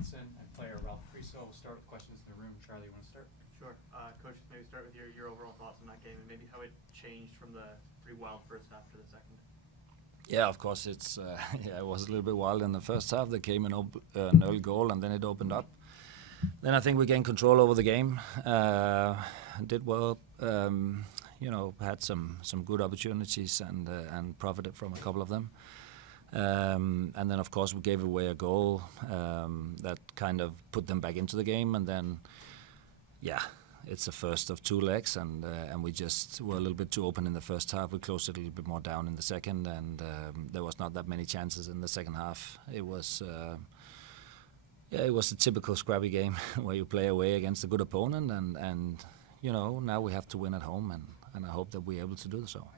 Sørensen and player Ralph Priso. We'll start with questions in the room. Charlie, you want to start? Sure. Coach, maybe start with your overall thoughts on that game and maybe how it changed from the pretty wild first half to the second. Yeah, of course, it was a little bit wild in the first half. There came an early goal, and then it opened up. Then I think we gained control over the game. Did well. Had some good opportunities and profited from a couple of them. And then, of course, we gave away a goal that kind of put them back into the game. And then, it's the first of two legs, and we just were a little bit too open in the first half. We closed it a little bit more down in the second, and there was not that many chances in the second half. It was a typical scrappy game where you play away against a good opponent, and now we have to win at home, and I hope that we're able to do so.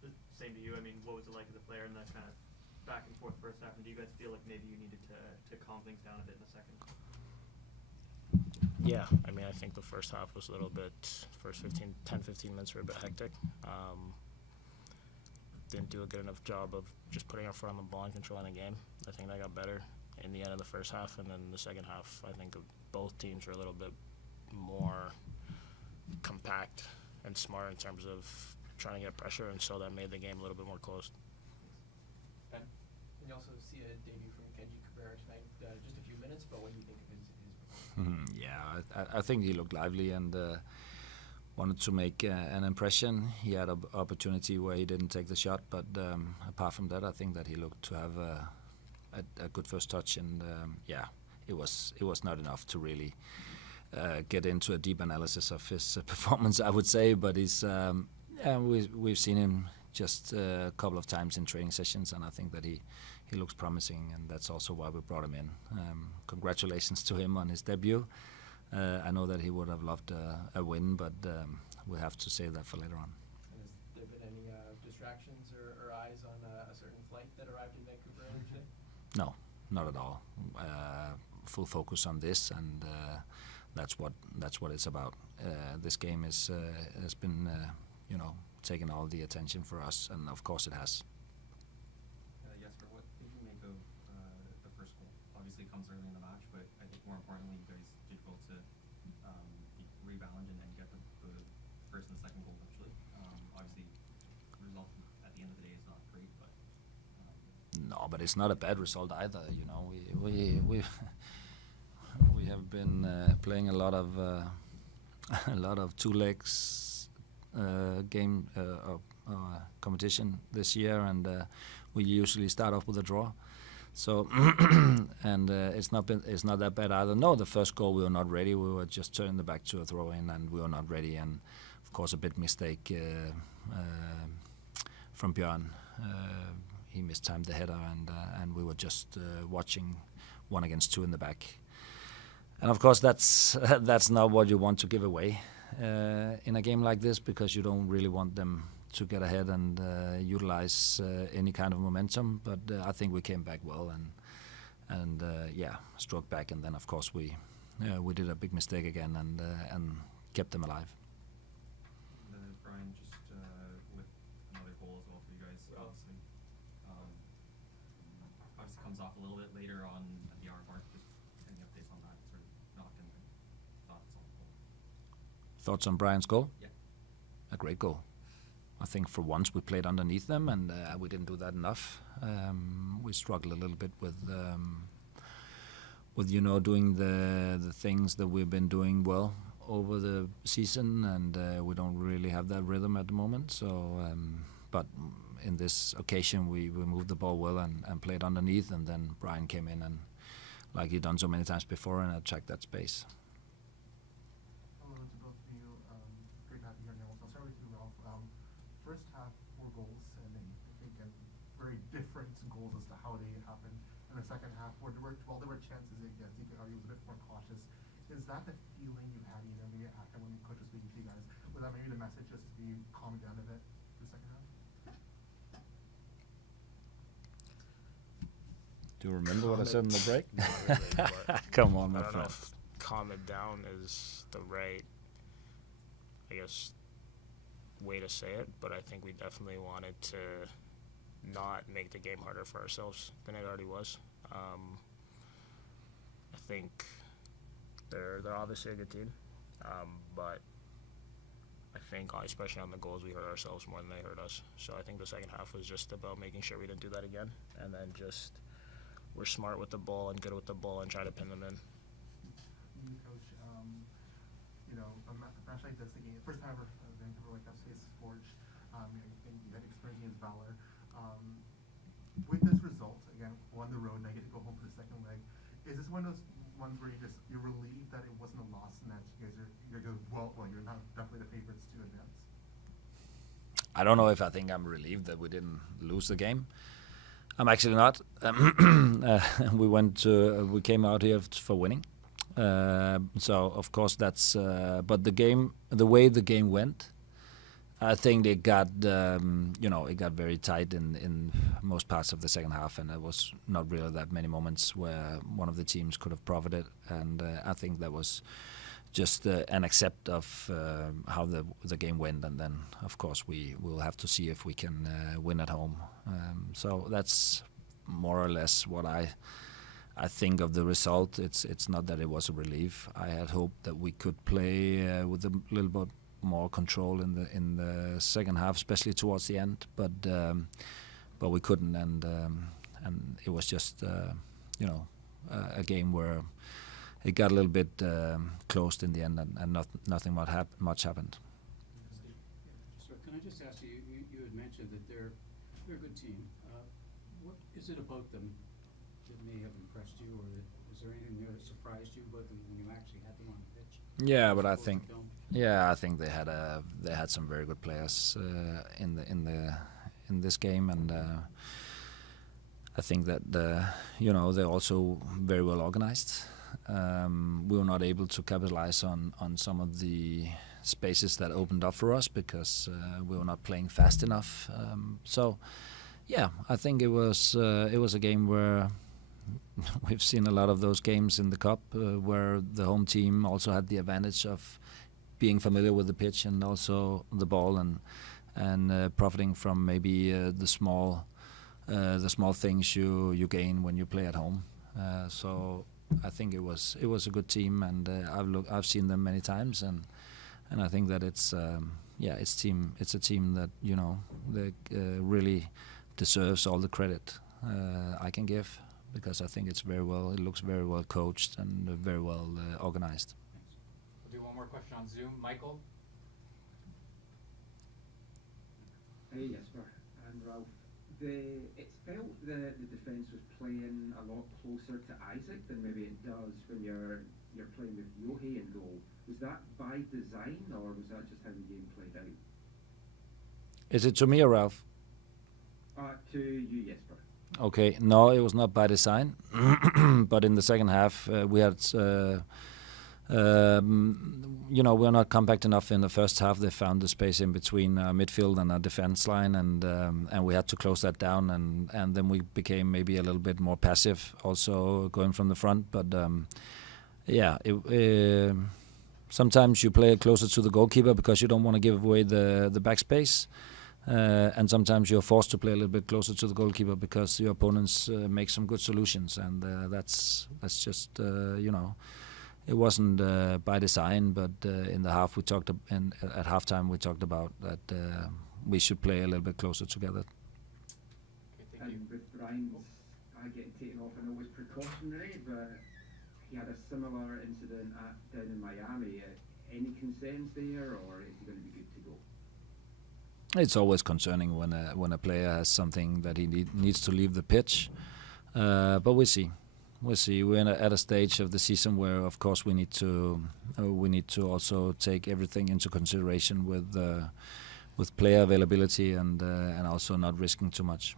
The same to you. I mean, what was it like as a player in that kind of back and forth first half, and do you guys feel like maybe you needed to calm things down a bit in the second? Yeah, I mean, I think the first half was a little bit, first 10-15 minutes were a bit hectic. Didn't do a good enough job of just putting our foot on the ball and controlling the game. I think that got better in the end of the first half, and then the second half, I think both teams were a little bit more compact and smart in terms of trying to get pressure, and so that made the game a little bit more close. Ben? And you also see a debut from Kenji Cabrera tonight. Just a few minutes, but what do you think of his I think he looked lively and wanted to make an impression. He had an opportunity where he didn't take the shot, but apart from that, I think that he looked to have a good first touch, and it was not enough to really get into a deep analysis of his performance, I would say, but we've seen him just a couple of times in training sessions, and I think that he looks promising, and that's also why we brought him in. Congratulations to him on his debut. I know that he would have loved a win, but we'll have to save that for later on. And has there been any distractions or eyes on a certain flight that arrived in Vancouver today? No, not at all. Full focus on this, and that's what it's about. This game has been, taking all the attention for us, and of course it has. Jesper, what did you make of the first goal? Obviously it comes early in the match, but I think more importantly you guys did well to rebound and then get the first and the second goal eventually. Obviously the result at the end of the day is not great, but no, but it's not a bad result either. We have been playing a lot of two legs game competition this year, and we usually start off with a draw. So and it's not that bad either. No, the first goal we were not ready. We were just turning the back to a throw in, and we were not ready. And of course, a big mistake from Bjørn. He mistimed the header, and we were just watching 1 against 2 in the back. And of course, that's not what you want to give away in a game like this, because you don't really want them to get ahead and utilize any kind of momentum. But I think we came back well and struck back, and then of course we did a big mistake again and kept them alive. And then Brian, just with another goal as well for you guys, obviously comes off a little bit later on at the hour mark. Just any updates on that sort of knock and thoughts on the goal? Thoughts on Brian's goal? Yeah. A great goal. I think for once we played underneath them, and we didn't do that enough. We struggled a little bit with doing the things that we've been doing well over the season, and we don't really have that rhythm at the moment. So, but in this occasion, we moved the ball well and played underneath, and then Brian came in and, like he'd done so many times before, and attacked that space. Hello to both of you. Great to have you here, Nils. I'll start with you, Ralph. First half, 4 goals, and I think very different goals as to how they happened. In the second half, while there were chances, I guess you could argue was a bit more cautious. Is that the feeling you had maybe after when the coach was speaking to you guys? Was that maybe the message, just to be calmed down a bit for the second half? Do you remember what I said in the break? Not really, but Come on, my I don't know friend. if calm it down is the right, way to say it, but I think we definitely wanted to not make the game harder for ourselves than it already was. I think they're obviously a good team, but I think, especially on the goals, we hurt ourselves more than they hurt us. So I think the second half was just about making sure we didn't do that again, and then just we're smart with the ball and good with the ball and try to pin them in. Coach, a match like this, again, first time ever Vancouver Whitecaps faces Forge, you had experience against Valor. With this result, again, on the road, and I get to go home for the second leg, is this one of those ones where you're relieved that it wasn't a loss and that you guys you're not definitely the favorites to advance? I don't know if I think I'm relieved that we didn't lose the game. I'm actually not. We came out here for winning. So of course that's. But the way the game went, I think it got very tight in most parts of the second half, and there was not really that many moments where one of the teams could have profited. And I think that was just an accept of how the game went, and then of course we will have to see if we can win at home. So that's more or less what I think of the result. It's not that it was a relief. I had hoped that we could play with a little bit more control in the second half, especially towards the end. But we couldn't, and it was just a game where it got a little bit closed in the end, and nothing much happened. So can I just ask you? You had mentioned that they're a good team. What is it about them that may have impressed you, or is there anything there that surprised you about them when you actually had them on the pitch? Yeah, but I think they had some very good players in this game, and I think that they're also very well organized. We were not able to capitalize on some of the spaces that opened up for us because we were not playing fast enough. I think it was a game where we've seen a lot of those games in the cup where the home team also had the advantage of being familiar with the pitch and also the ball, and profiting from maybe the small things you gain when you play at home. So I think it was a good team, and I've seen them many times, and I think that it's a team that that really deserves all the credit I can give, because I think it looks very well coached and very well organized. We'll do one more question on Zoom. Michael? Hey Jesper and Ralph. It felt the defence was playing a lot closer to Isaac than maybe it does when you're playing with Yohei in goal. Was that by design, or was that just how the game played out? Is it to me or Ralph? To you, Jesper. Okay, no, it was not by design. But in the second half, we had, we were not compact enough in the first half. They found the space in between midfield and our defense line, and we had to close that down. And then we became maybe a little bit more passive, also going from the front. But sometimes you play closer to the goalkeeper because you don't want to give away the back space. And sometimes you're forced to play a little bit closer to the goalkeeper because your opponents make some good solutions, and that's just it wasn't by design. But in the half at halftime we talked about that we should play a little bit closer together. Okay, thank you. And with Brian's getting taken off, I know it was precautionary, but he had a similar incident down in Miami. Any concerns there, or is he going to be good to go? It's always concerning when a player has something that he needs to leave the pitch, but we'll see. We're at a stage of the season where, of course, we need to also take everything into consideration with player availability and also not risking too much.